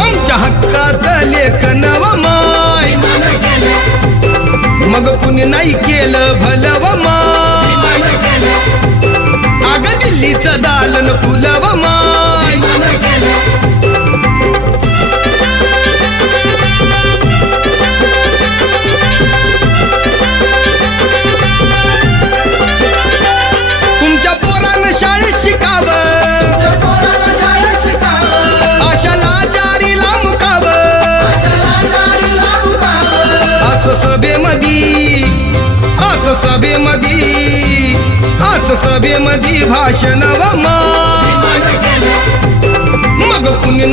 आमच्या हक्काचं लेखन व माय मग कुणी नाही केलं भलं व माय अग दिल्लीचं दालन फुलं व माय तुमच्या पोरांना शाळेत शिकावं आशाला जारीला मुकावं असं सभेमधी भाषण व माय मग कुणी